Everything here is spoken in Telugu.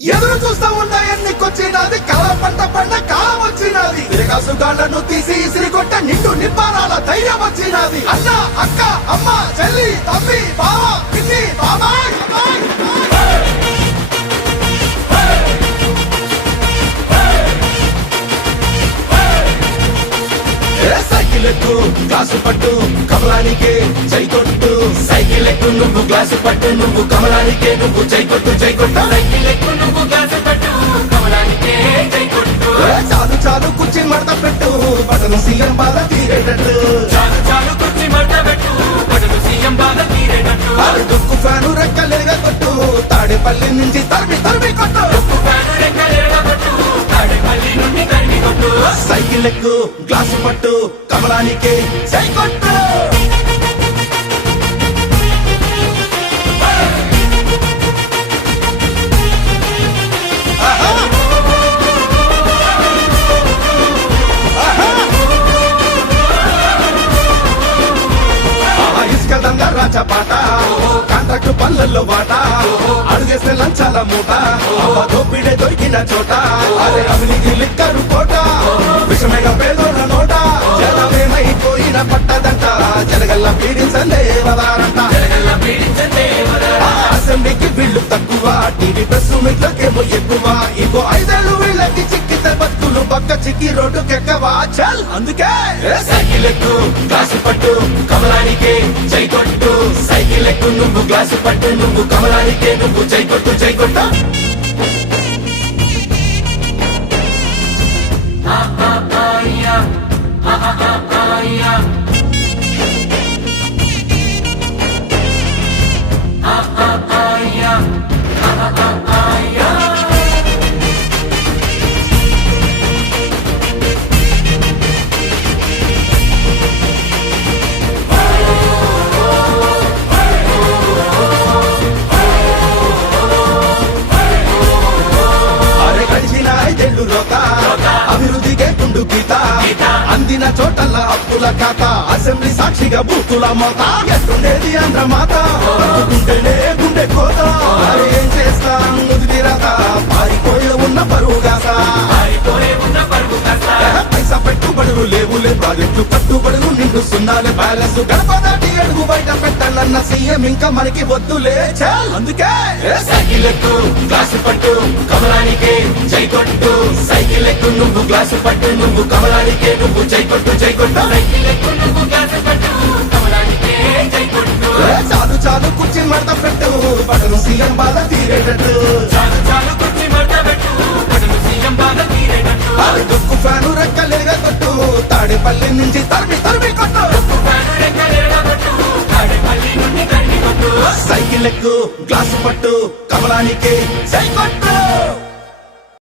ఎదురు చూస్తా ఉన్న ఎన్నికొచ్చినది కళ పంట పండ కాలం వచ్చినది తిరగాసుగాళ్లను తీసి ఇసిరి కొట్ట నిండు నిప్పారాల ధైర్యం వచ్చినది అన్న అక్క అమ్మ చెల్లి తమ్మి బావ పిన్ని బాబాయ్ సైకిల్ ఎక్కు గ్లాసు పట్టు కమలానికే జై కొట్టు సైకిల్ ఎక్కు నువ్వు గ్లాసు పట్టు నువ్వు కమలానికే నువ్వు జై కొట్టు జై కొట్టు సైకిల్ ఎక్కు నువ్వు గ్లాసు పట్టు కమలానికే జై కొట్టు చాలు చాలు కుర్చీ మడత పెట్టు బటను సీఎం బాధ తీరేటట్టు చాలు చాలు కుర్చీ మడత పెట్టు బటను సీఎం బాధ తీరేటట్టు దుక్కు ఫ్యాను రెక్కలేగా కొట్టు తాడేపల్లి నుంచి తరిమి తరిమి కొట్టు దుక్కు ఫ్యాను రెక్కలేగా కొట్టు తాడేపల్లి నుండి తరిమి కొట్టు సైకిల్ ఎక్కు గ్లాసు పట్టు కమలానికే జై కొట్టు పాట కాంట్రాక్ట్ పనులలో వాట అడుగేస్తే లంచాల మూట దోపిడే దొరికిన చోట అరే అవినీతి లిక్కరు కోట విషమేగా పేదోళ్ళ నోట జనమేమైపోయిన పట్టదంట జనగల్ల పీడించందే వదారంట అసెంబ్లీకి వీళ్ళు తక్కువ టీవీ ప్రెస్ మీట్లకేమో ఎక్కువ ఇంకో 5 ఏళ్ళు వీళ్ళకి చిక్కితే బతుకులు పక్క చిక్కి రోడ్డుకెక్కవా చల్ అందుకే సైకిల్ ఎక్కు గ్లాసు పట్టు కమలానికే జై కొట్టు సైకిల్ ఎక్కు నువ్వు గ్లాసు పట్టు నువ్వు కమలానికే నువ్వు జై కొట్టు జై కొట్టు అభివృద్ధికే కుండు గీత అందిన చోటల్ల అప్పుల ఖాత అసెంబ్లీ సాక్షిగా బూతుల మోత ఎట్టుండేది ఆంధ్ర మాత గుండెనే గుండె కోత ఏం చేస్తాం ముదిరి రాత పారిపోయే ఉన్న పరువుగాస పైసా పెట్టుబడులు లేవులే ప్రాజెక్టు కట్టుబడులు నిండు సున్నాలే బ్యాలెన్స్ గడప దాటి అడుగు బయట పెట్టాలన్న సీఎం ఇంకా మనకి వద్దులే చాల్ అందుకే సైకిల్ ఎక్కు గ్లాసు పట్టు కమలానికే జై కొట్టు సైకిల్ ఎక్కు నువ్వు గ్లాసు పట్టు నువ్వు కమలానికే నువ్వు జై కొట్టు జై కొట్టు సైకిల్ ఎక్కు నువ్వు గ్లాసు పట్టు కమలానికే జై కొట్టు చాలు చాలు కుర్చీ మడత పెట్టు బటను సీఎం బాధ తీరేటట్టు చాలు చాలు కుర్చీ మడత పెట్టు బటను సీఎం బాధ తీరేటట్టు దుక్కు ఫ్యాను రెక్కలేగా కొట్టు తాడేపల్లి నుంచి తరిమి తరిమి కొట్టు దుక్కు ఫ్యాను రెక్కలేగా కొట్టు తాడేపల్లి నుండి తరిమి కొట్టు సైకిల్ ఎక్కు గ్లాసు పట్టు కమలానికే జై కొట్టు